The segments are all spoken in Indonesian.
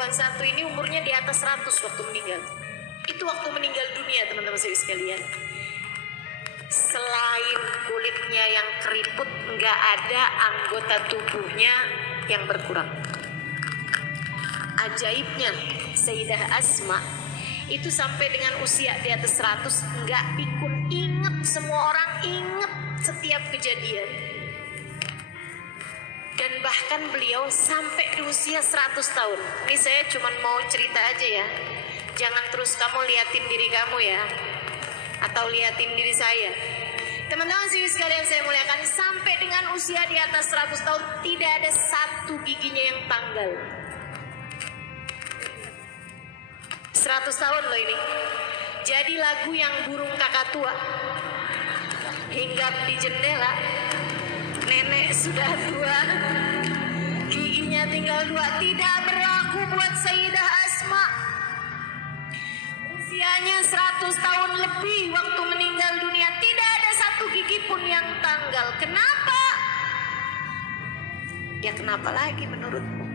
perempuan satu ini umurnya di atas 100 waktu meninggal. Itu waktu meninggal dunia, teman-teman sekalian. Selain kulitnya yang keriput, nggak ada anggota tubuhnya yang berkurang. Ajaibnya Sayyidah Asma itu sampai dengan usia di atas 100 nggak pikun, inget, semua orang inget setiap kejadian. Dan bahkan beliau sampai di usia 100 tahun. Ini saya cuma mau cerita aja ya. Jangan terus kamu liatin diri kamu ya, atau liatin diri saya. Teman-teman sekalian saya muliakan, sampai dengan usia di atas 100 tahun tidak ada satu giginya yang tanggal. 100 tahun loh ini. Jadi lagu yang burung kakak tua hinggap di jendela, nenek sudah tua, giginya tinggal 2, tidak berlaku buat Sayyidah Asma. Usianya 100 tahun lebih waktu meninggal dunia, tidak ada satu gigi pun yang tanggal. Kenapa? Ya kenapa lagi menurutmu?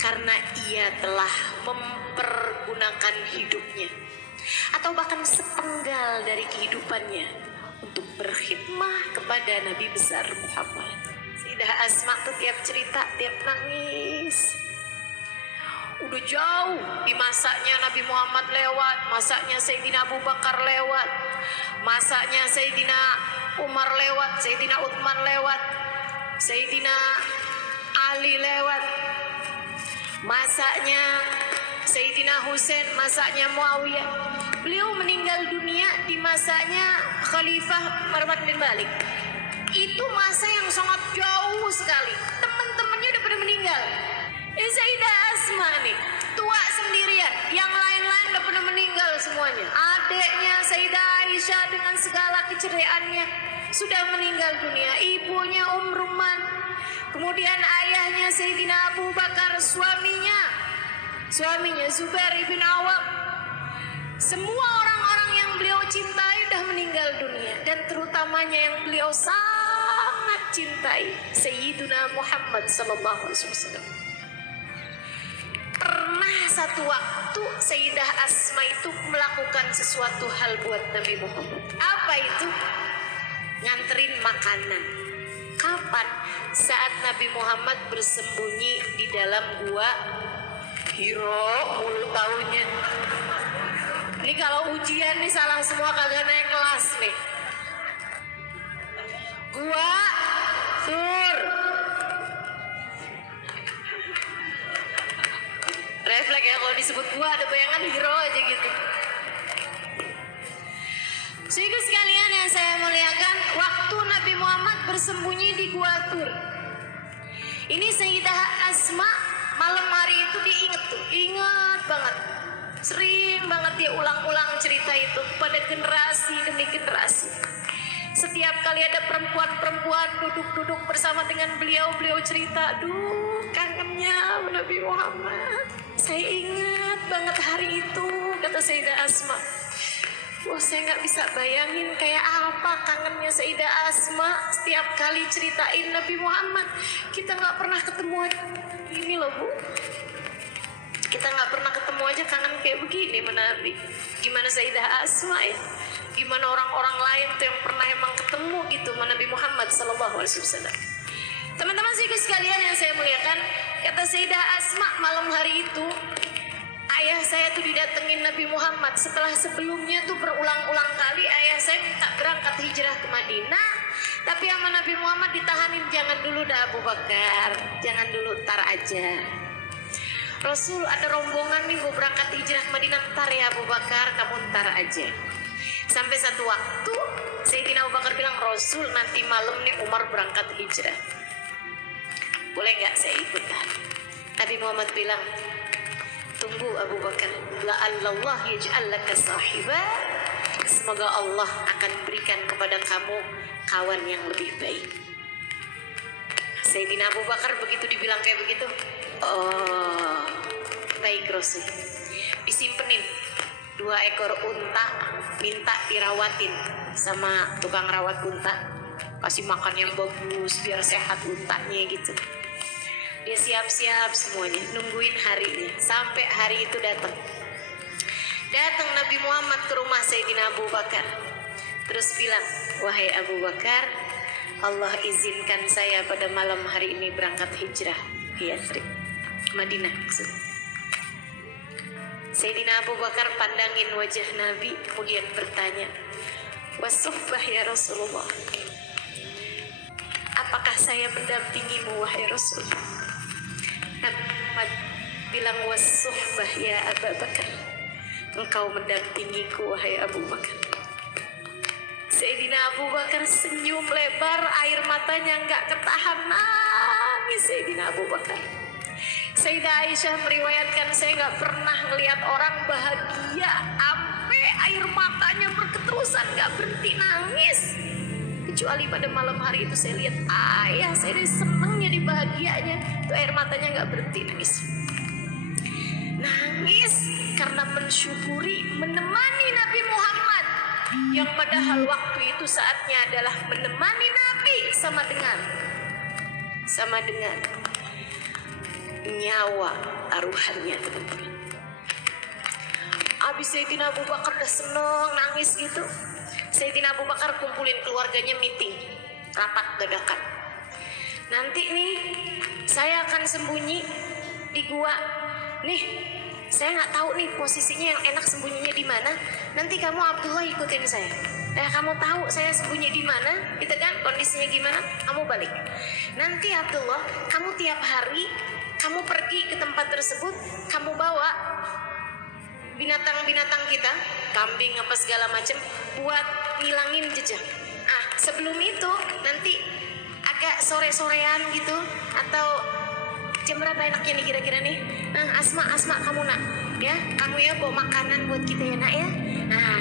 Karena ia telah mempergunakan hidupnya, atau bahkan sepenggal dari kehidupannya, untuk berkhidmah kepada Nabi besar Muhammad. Sayyidah Asma tuh tiap cerita, tiap nangis. Udah jauh di masanya Nabi Muhammad lewat, masanya Sayyidina Abu Bakar lewat, masanya Sayyidina Umar lewat, Sayyidina Uthman lewat, Sayyidina Ali lewat, masanya Sayyidina Husain, masanya Muawiyah. Beliau meninggal dunia di masanya Khalifah Marwan bin Malik. Itu masa yang sangat jauh sekali. Teman-temannya udah pada meninggal. Sayyidah Asma nih tua sendirian, yang lain-lain udah pada meninggal semuanya. Adiknya Sayyidah Aisyah dengan segala keceriaannya sudah meninggal dunia. Ibunya Ruman, kemudian ayahnya Sayyidina Abu Bakar, suaminya Zubair bin Awam. Semua orang-orang yang beliau cintai sudah meninggal dunia, dan terutamanya yang beliau sangat cintai, Sayyiduna Muhammad sallallahu alaihi wasallam. Pernah satu waktu Sayyidah Asma itu melakukan sesuatu hal buat Nabi Muhammad. Apa itu? Nganterin makanan. Kapan? Saat Nabi Muhammad bersembunyi di dalam gua Hiro, mulu tahunnya. Ini kalau ujian nih salah semua, kagak naik kelas nih. Gua Sur. Refleks ya kalau disebut gua, ada bayangan Hiro aja gitu. Sehingga sekalian yang saya muliakan, waktu Nabi Muhammad bersembunyi di Gua Tur, ini Sayyidah Asma malam hari itu diinget tuh, ingat banget, sering banget dia ulang-ulang cerita itu pada generasi demi generasi. Setiap kali ada perempuan-perempuan duduk-duduk bersama dengan beliau cerita, aduh kangennya Nabi Muhammad, saya ingat banget hari itu, kata Sayyidah Asma. Wah, saya nggak bisa bayangin kayak apa kangennya Sayyidah Asma setiap kali ceritain Nabi Muhammad. Kita nggak pernah ketemu ini loh Bu, kita nggak pernah ketemu aja kangen kayak begini Nabi. Gimana Sayyidah Asma ya? Gimana orang-orang lain tuh yang pernah emang ketemu gitu sama Nabi Muhammad sallallahu alaihi wasallam. Teman-teman sekalian yang saya muliakan, kata Sayyidah Asma, malam hari itu ayah saya tuh didatengin Nabi Muhammad. Setelah sebelumnya tuh berulang-ulang kali ayah saya minta berangkat hijrah ke Madinah, tapi sama Nabi Muhammad ditahanin, jangan dulu dah Abu Bakar, jangan dulu, ntar aja. Rasul, ada rombongan nih mau berangkat hijrah ke Madinah, ntar ya Abu Bakar, kamu ntar aja. Sampai satu waktu Sayyidina Abu Bakar bilang, Rasul nanti malam nih Umar berangkat hijrah, boleh nggak saya ikutan? Nabi Muhammad bilang, tunggu Abu Bakar, la'allallah yaj'al laka sahiba, semoga Allah akan berikan kepada kamu kawan yang lebih baik. Sayyidina Abu Bakar begitu dibilang kayak begitu, oh baik Rasul, disimpenin 2 ekor unta, minta dirawatin sama tukang rawat unta, kasih makan yang bagus biar sehat untanya gitu. Dia siap-siap semuanya, nungguin harinya. Sampai hari itu datang. Datang Nabi Muhammad ke rumah Sayyidina Abu Bakar. Terus bilang, wahai Abu Bakar, Allah izinkan saya pada malam hari ini berangkat hijrah ke Yatsrib, Madinah maksudnya. Sayyidina Abu Bakar pandangin wajah Nabi, kemudian bertanya, wasuhbah ya Rasulullah, apakah saya mendampingimu wahai Rasul? Nabi Muhammad bilang, wasuhbah ya Abu Bakar, engkau mendampingiku wahai Abu Bakar. Sayyidina Abu Bakar senyum lebar, air matanya nggak ketahan, nangis Sayyidina Abu Bakar. Sayyidah Aisyah meriwayatkan, saya nggak pernah ngelihat orang bahagia sampai air matanya berketerusan nggak berhenti nangis, kecuali pada malam hari itu saya lihat ayah saya dari senangnya di bahagianya itu air matanya nggak berhenti nangis karena mensyukuri menemani Nabi Muhammad yang padahal waktu itu saatnya adalah menemani Nabi sama dengan nyawa taruhannya, teman-teman. Abis Sayyidina Abu Bakar udah seneng nangis gitu, Sayyidina Abu Bakar kumpulin keluarganya meeting, rapat dadakan. Nanti nih saya akan sembunyi di gua. Nih saya nggak tahu nih posisinya yang enak sembunyinya di mana. Nanti kamu Abdullah ikutin saya. Kamu tahu saya sembunyi di mana, gitu kan? Kondisinya gimana? Kamu balik. Nanti Abdullah, kamu tiap hari kamu pergi ke tempat tersebut, kamu bawa binatang-binatang kita, kambing apa segala macam, buat ngilangin jejak. Sebelum itu nanti agak sore-sorean gitu, atau jam berapa enaknya nih kira-kira nih? Asma kamu nak, ya kamu ya bawa makanan buat kita ya nak ya.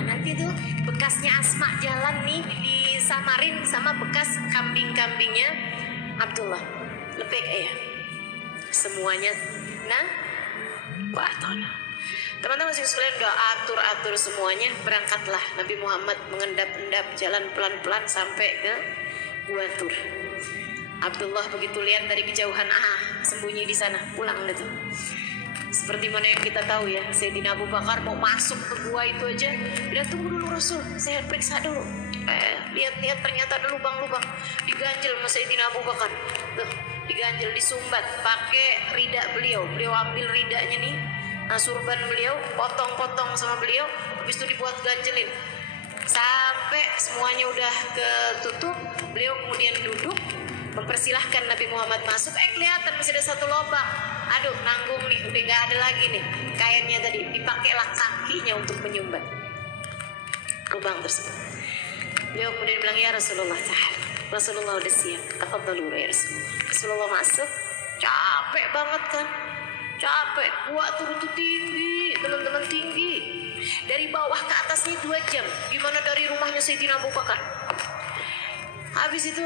Nanti tuh bekasnya Asma jalan nih disamarin sama bekas kambing-kambingnya Abdullah. Lepek ya. Semuanya teman-teman sekalian udah atur semuanya, berangkatlah Nabi Muhammad mengendap-endap jalan pelan-pelan sampai ke Gua Tur. Abdullah begitu lihat dari kejauhan, sembunyi di sana, pulang gitu. Seperti mana yang kita tahu ya, Sayyidina Abu Bakar mau masuk ke gua itu aja, udah tunggu dulu Rasul, saya periksa dulu. Lihat ternyata ada lubang-lubang, diganjel sama Sayyidina Abu Bakar. Tuh, diganjel, disumbat pakai rida beliau ambil ridanya nih, surban beliau, potong-potong sama beliau, habis itu dibuat ganjelin. Sampai semuanya udah ketutup, beliau kemudian duduk, mempersilahkan Nabi Muhammad masuk. Kelihatan masih ada satu lubang. Aduh, nanggung nih, udah gak ada lagi nih kainnya tadi, dipakailah kakinya untuk menyumbat lubang tersebut. Beliau kemudian bilang, ya Rasulullah, Rasulullah udah siap, tafadhalu ya Rasulullah. Rasulullah masuk, capek banget kan, capek, Gua Tur itu tinggi, teman-teman, tinggi. Dari bawah ke atasnya 2 jam. Gimana dari rumahnya Sayyidina Abu Bakar? Habis itu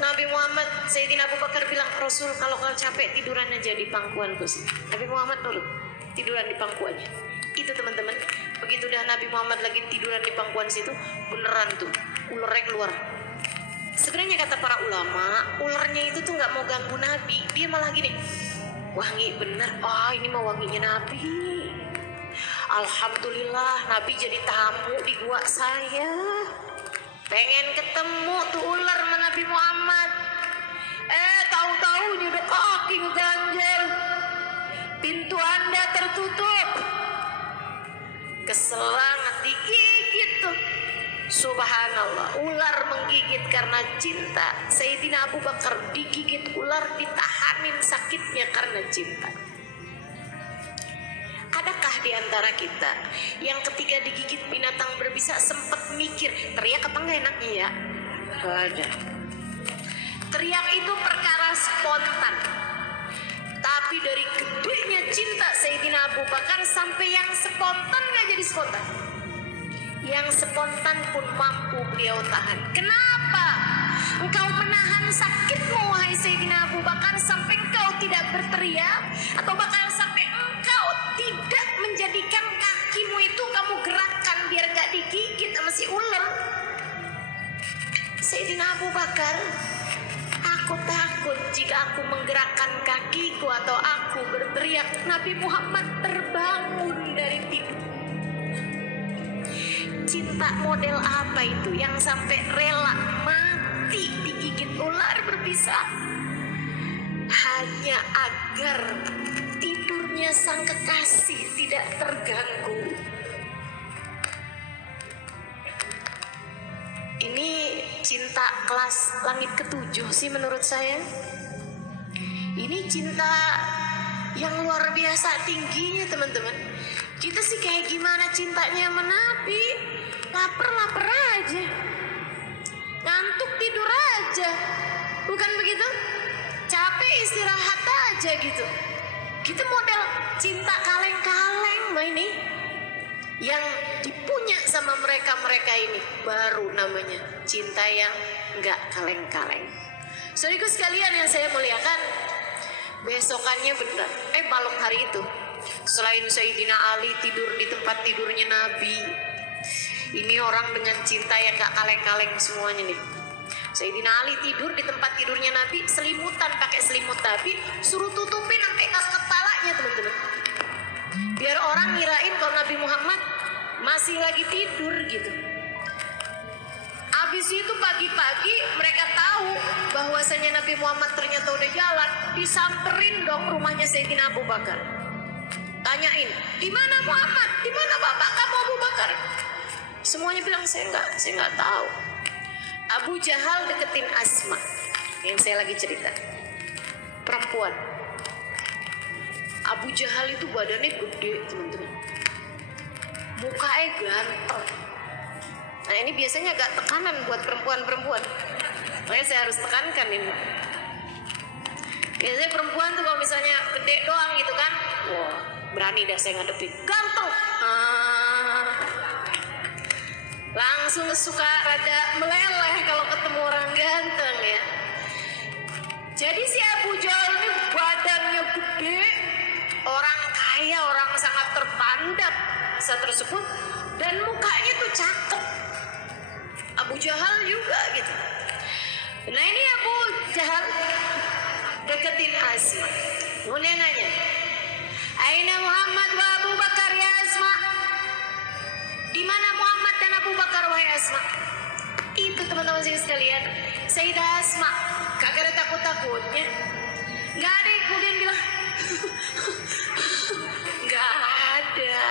Nabi Muhammad, Sayyidina Abu Bakar bilang, Rasul kalau capek tiduran aja di pangkuanku sih. Nabi Muhammad nurut, tiduran di pangkuannya. Itu teman-teman, begitu dah Nabi Muhammad lagi tiduran di pangkuan situ, beneran tuh ularnya keluar. Sebenarnya kata para ulama, ularnya itu tuh nggak mau ganggu Nabi, dia malah gini, wangi bener, ini mah wanginya Nabi. Alhamdulillah Nabi jadi tamu di gua saya. Pengen ketemu tuh ular sama Nabi Muhammad. Tahu-tahu udah kaki ngeganjel, pintu Anda tertutup. Kesel banget, digigit tuh. Subhanallah, ular menggigit karena cinta. Sayyidina Abu Bakar digigit ular, ditahanin sakitnya karena cinta. Adakah di antara kita yang ketika digigit binatang berbisa sempat mikir teriak apa enggak enaknya ya? Ada. Teriak itu perkara spontan. Tapi dari gedenya cinta Sayyidina Abu Bakar sampai yang spontan gak jadi spontan. Yang spontan pun mampu beliau tahan. Kenapa? Engkau menahan sakitmu wahai Sayyidina Abu Bakar sampai engkau tidak berteriak, atau bahkan sampai engkau tidak menjadikan kakimu itu kamu gerakkan biar gak digigit sama si ular. Sayyidina Abu Bakar, aku takut takut jika aku menggerakkan kakiku atau aku berteriak. Nabi Muhammad terbangun dari tidur. Cinta model apa itu yang sampai rela mati digigit ular berpisah hanya agar tidurnya sang kekasih tidak terganggu? Ini cinta kelas langit ketujuh sih menurut saya. Ini cinta yang luar biasa tingginya teman-teman. Kita sih kayak gimana cintanya sama Nabi? Lapar aja, ngantuk tidur aja, bukan begitu? Capek istirahat aja gitu. Kita model cinta kaleng-kaleng mah ini. Yang dipunya sama mereka ini baru namanya cinta yang nggak kaleng-kaleng. Saudaraku sekalian yang saya muliakan, besokannya benar, malam hari itu, selain Sayyidina Ali tidur di tempat tidurnya Nabi, ini orang dengan cinta yang gak kaleng-kaleng semuanya nih. Sayyidina Ali tidur di tempat tidurnya Nabi, selimutan, pakai selimut Nabi, suruh tutupin sampai ke kepalanya teman-teman. Biar orang ngirain kalau Nabi Muhammad masih lagi tidur gitu. Habis itu pagi-pagi mereka tahu bahwasanya Nabi Muhammad ternyata udah jalan, disamperin dong rumahnya Sayyidina Abu Bakar. Tanyain, di mana Muhammad? Di mana bapak kamu Abu Bakar? Semuanya bilang saya nggak tahu. Abu Jahal deketin Asma yang saya lagi cerita, perempuan. Abu Jahal itu badannya gede teman-teman, mukanya ganteng. Nah ini biasanya agak tekanan buat perempuan-perempuan, makanya saya harus tekankan ini. Biasanya perempuan tuh kalau misalnya gede doang gitu kan, wah berani dah saya ngadepin, ganteng. Langsung suka rada meleleh kalau ketemu orang ganteng ya. Jadi si Abu Jahal ini badannya gede, orang kaya, orang sangat terpandang saat tersebut, dan mukanya tuh cakep. Abu Jahal juga gitu. Nah ini Abu Jahal deketin Asma. Kemudian nanya, Aina Muhammad wa Abu Bakar ya Asma? Di mana Muhammad dan Abu Bakar wahai Asma? Itu teman-teman sekalian, Sayyidah Asma kagak ada takut-takutnya. Gak ada yang kemudian bilang gak ada.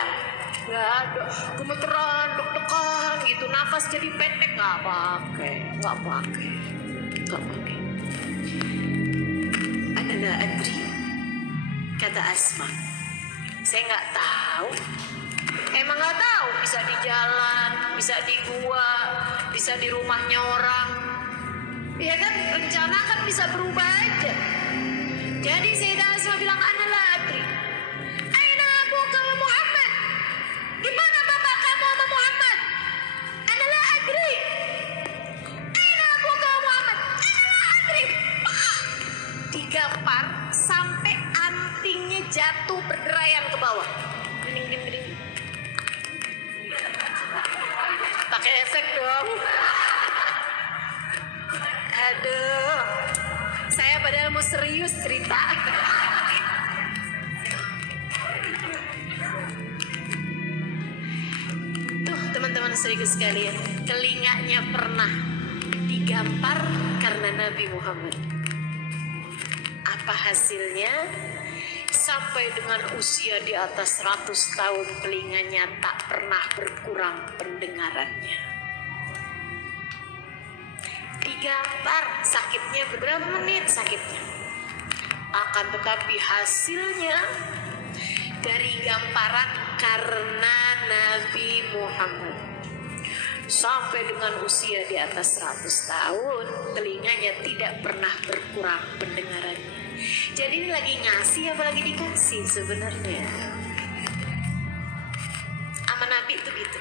Gemeteran, deg-degan gitu, nafas jadi pendek, gak pakai. Adalah Adri, kata Asma. Saya nggak tahu. Emang nggak tahu, bisa di jalan, bisa di gua, bisa di rumahnya orang. Ya kan, rencana kan bisa berubah aja. Jadi Sayyidah Asma bilang, Analah Adri. Aina abuka wa Muhammad? Di mana bapak kamu sama Muhammad? Analah Adri. Aina abuka wa Muhammad? Analah Adri. Digampar sampai antingnya jatuh berderayang ke bawah. Bening. Pakai efek dong. Aduh, saya padahal mau serius cerita. Tuh teman-teman serius sekalian, telinganya pernah digampar karena Nabi Muhammad. Apa hasilnya? Sampai dengan usia di atas 100 tahun telinganya tak pernah berkurang pendengarannya. Digampar, sakitnya beberapa menit sakitnya. Akan tetapi hasilnya dari gamparan karena Nabi Muhammad. Sampai dengan usia di atas 100 tahun telinganya tidak pernah berkurang pendengarannya. Jadi ini lagi ngasih apa lagi dikasih sebenarnya. Sama Nabi itu gitu.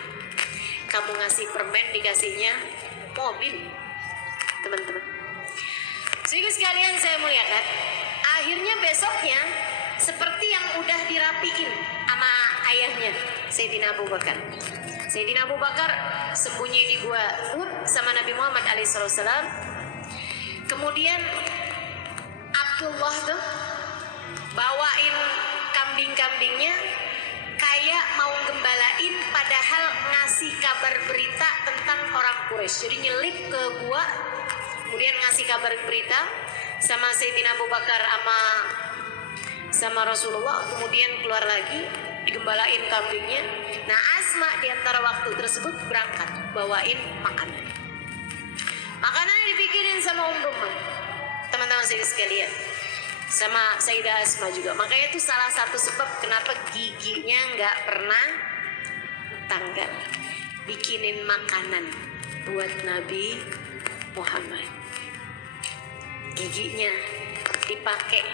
Kamu ngasih permen, dikasihnya mobil, teman-teman. Sehingga sekalian saya muliakan, akhirnya besoknya seperti yang udah dirapiin sama ayahnya Sayyidina Abu Bakar. Sayyidina Abu Bakar sembunyi di gua sama Nabi Muhammad alaihissalam. Kemudian Abdullah tuh bawain kambing-kambingnya kayak mau gembalain, padahal ngasih kabar berita tentang orang Quraisy. Jadi nyelip ke gua, kemudian ngasih kabar berita sama Sayyidina Abu Bakar sama Rasulullah, kemudian keluar lagi digembalain kambingnya. Nah, Asma di antara waktu tersebut berangkat bawain makanan. Makanannya dibikinin sama Ruman, teman-teman sekalian, sama Sayyidah Asma juga. Makanya itu salah satu sebab kenapa giginya nggak pernah tanggal. Bikinin makanan buat Nabi Muhammad, giginya dipakai,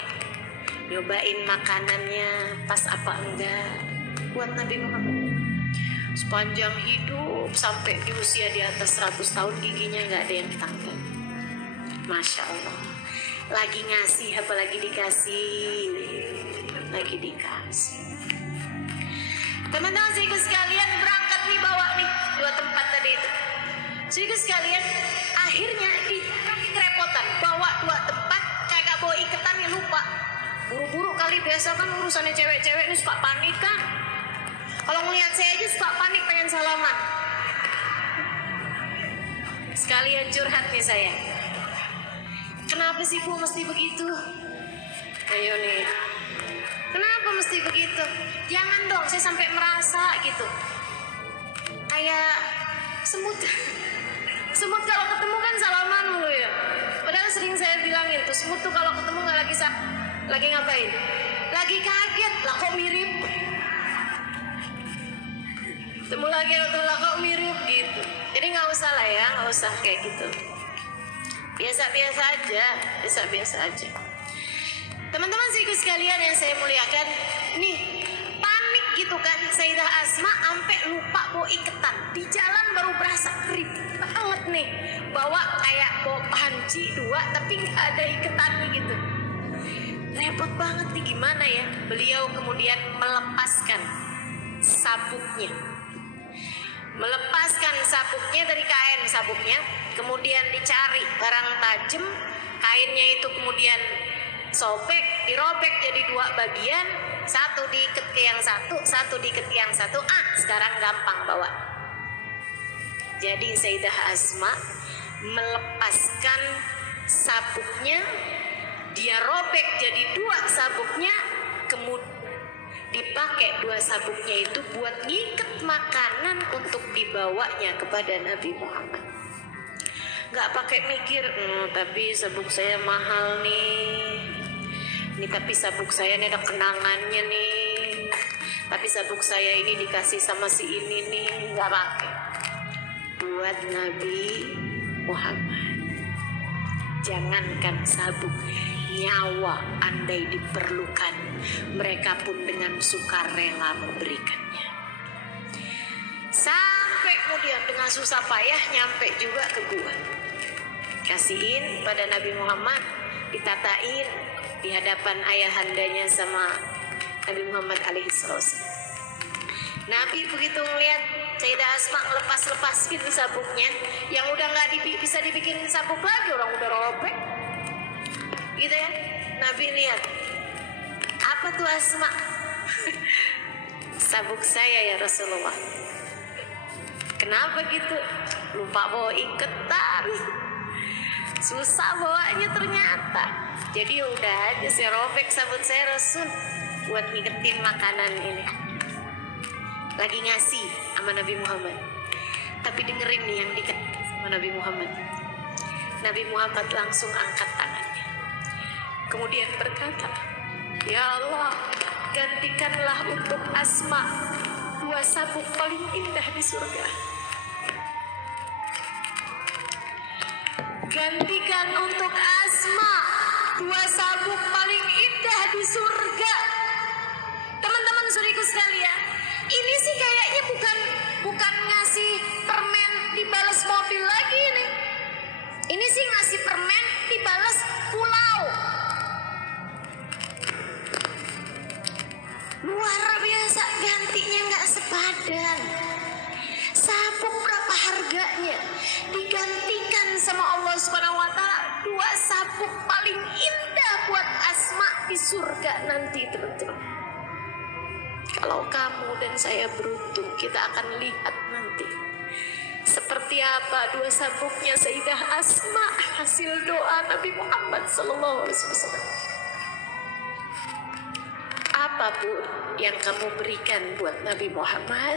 nyobain makanannya pas apa enggak buat Nabi Muhammad. Sepanjang hidup sampai di usia di atas 100 tahun giginya nggak ada yang tanggal. Masya Allah. Lagi ngasih apalagi dikasih, lagi dikasih. Teman-teman seiku sekalian, berangkat nih bawa nih 2 tempat tadi itu. Seiku sekalian, akhirnya kerepotan bawa 2 tempat, kagak bawa iketan nih, lupa. Buru-buru kali, biasa kan urusannya cewek-cewek nih suka panik kan. Kalau ngelihat saya aja suka panik, pengen salaman. Sekalian curhat nih saya. Kenapa sih Bu mesti begitu? Ayo nih. Kenapa mesti begitu? Jangan dong, saya sampai merasa gitu. Kayak semut. Semut kalau ketemu kan salaman mulu ya. Padahal sering saya bilangin tuh, semut tuh kalau ketemu nggak lagi ngapain? Lagi kaget lah, kok mirip. Ketemu lagi lah, kok mirip gitu. Jadi nggak usah lah ya, nggak usah kayak gitu. Biasa-biasa aja. Teman-teman seiku sekalian yang saya muliakan, nih panik gitu kan Sayyidah Asma sampai lupa bawa iketan. Di jalan baru berasa ribet banget nih, bawa panci 2 tapi nggak ada iketannya gitu. Repot banget nih, gimana ya? Beliau kemudian melepaskan sabuknya. Melepaskan sabuknya dari kain sabuknya, kemudian dicari barang tajam, kainnya itu kemudian sobek, dirobek jadi 2 bagian, satu diikat ke yang satu diikat ke yang satu. Sekarang gampang bawa. Jadi Sayyidah Asma melepaskan sabuknya, dia robek jadi 2 sabuknya, kemudian dipakai 2 sabuknya itu buat ngikat makanan untuk dibawanya kepada Nabi Muhammad. Gak pakai mikir, tapi sabuk saya mahal nih. Ini tapi sabuk saya ini ada kenangannya nih. Tapi sabuk saya ini dikasih sama si ini nih. Gak pakai. Buat Nabi Muhammad. Jangankan sabuk, nyawa andai diperlukan, mereka pun dengan sukarela memberikannya. Sampai kemudian dengan susah payah nyampe juga ke gua. Kasihin pada Nabi Muhammad, ditatain di hadapan ayahandanya sama Nabi Muhammad alaihissalam. Nabi begitu melihat Sayyidah Asma lepas gitu sabuknya, yang udah nggak bisa dibikin sabuk lagi, orang udah robek gitu ya. Nabi lihat, apa tuh Asma? Sabuk saya ya Rasulullah. Kenapa gitu? Lupa bawa iketan, susah bawanya ternyata. Jadi udah aja saya robek sabuk saya Rasul buat ngiketin makanan ini. Lagi ngasih sama Nabi Muhammad, tapi dengerin nih yang dikasih sama Nabi Muhammad. Nabi Muhammad langsung angkat tangannya, kemudian berkata, ya Allah, gantikanlah untuk Asma 2 sabuk paling indah di surga. Gantikan untuk Asma 2 sabuk paling indah di surga. Teman-teman suriku sekalian, ini sih kayaknya bukan ngasih permen dibalas mobil lagi ini. Ini sih ngasih permen dibalas pulau. Luar biasa, gantinya nggak sepadan. Sabuk berapa harga surganya, digantikan sama Allah Subhanahu wa taala 2 sabuk paling indah buat Asma di surga nanti, teman-teman. Kalau kamu dan saya beruntung, kita akan lihat nanti seperti apa 2 sabuknya Sayyidah Asma hasil doa Nabi Muhammad SAW. Apapun yang kamu berikan buat Nabi Muhammad,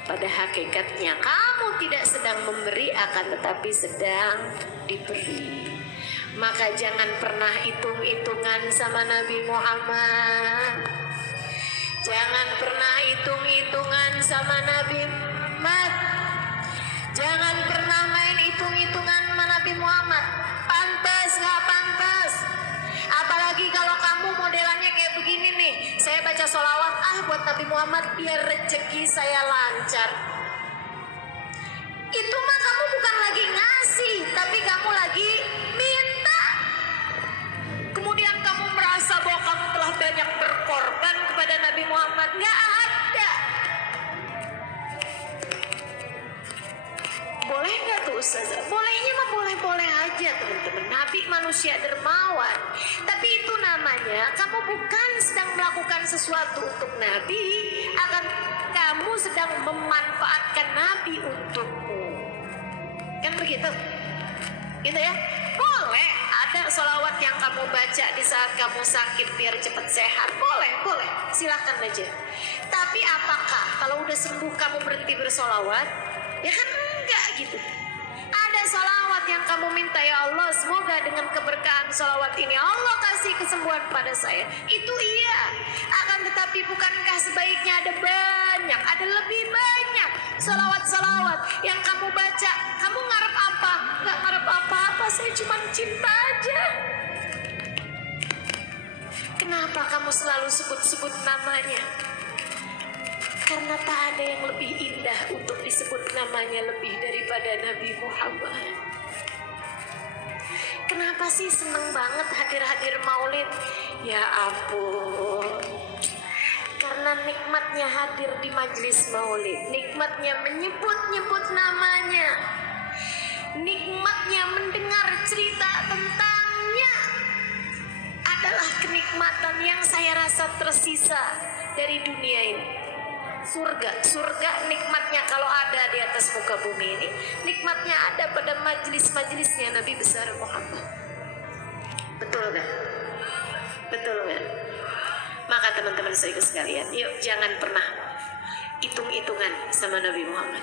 pada hakikatnya kamu tidak sedang memberi, akan tetapi sedang diberi. Maka jangan pernah hitung-hitungan sama Nabi Muhammad. Jangan pernah hitung-hitungan sama Nabi Muhammad. Jangan pernah main hitung-hitungan sama Nabi Muhammad. Pantas gak pantas. Apalagi kalau kamu modelannya kayak begini nih, saya baca sholawat buat Nabi Muhammad biar rezeki saya lancar. Itu mah kamu bukan lagi ngasih, tapi kamu lagi minta. Kemudian kamu merasa bahwa kamu telah banyak berkorban kepada Nabi Muhammad. Gak ada. Boleh gak tuh Ustazah? Bolehnya mah boleh-boleh aja, teman-teman. Nabi manusia dermawan. Tapi itu namanya kamu bukan sedang melakukan sesuatu untuk Nabi, akan kamu sedang memanfaatkan Nabi untukmu. Kan begitu? Gitu ya? Boleh ada sholawat yang kamu baca di saat kamu sakit biar cepat sehat. Boleh, silakan aja. Tapi apakah kalau udah sembuh kamu berhenti bersolawat? Ya kan enggak gitu. Ada sholawat yang kamu minta, ya Allah semoga dengan keberkahan sholawat ini Allah kasih kesembuhan pada saya. Itu iya. Akan tetapi bukankah sebaiknya ada banyak, ada lebih banyak sholawat-sholawat yang kamu baca. Kamu ngarep apa? Gak ngarep apa-apa, saya cuma cinta aja. Kenapa kamu selalu sebut-sebut namanya? Karena tak ada yang lebih indah untuk disebut namanya lebih daripada Nabi Muhammad. Kenapa sih seneng banget hadir-hadir maulid? Ya ampun. Karena nikmatnya hadir di majelis maulid, nikmatnya menyebut-nyebut namanya, nikmatnya mendengar cerita tentangnya adalah kenikmatan yang saya rasa tersisa dari dunia ini. Surga nikmatnya kalau ada di atas muka bumi ini, nikmatnya ada pada majelis-majelisnya Nabi besar Muhammad. Betul kan? Betul kan? Maka teman-teman saya sekalian, yuk jangan pernah hitung-hitungan sama Nabi Muhammad.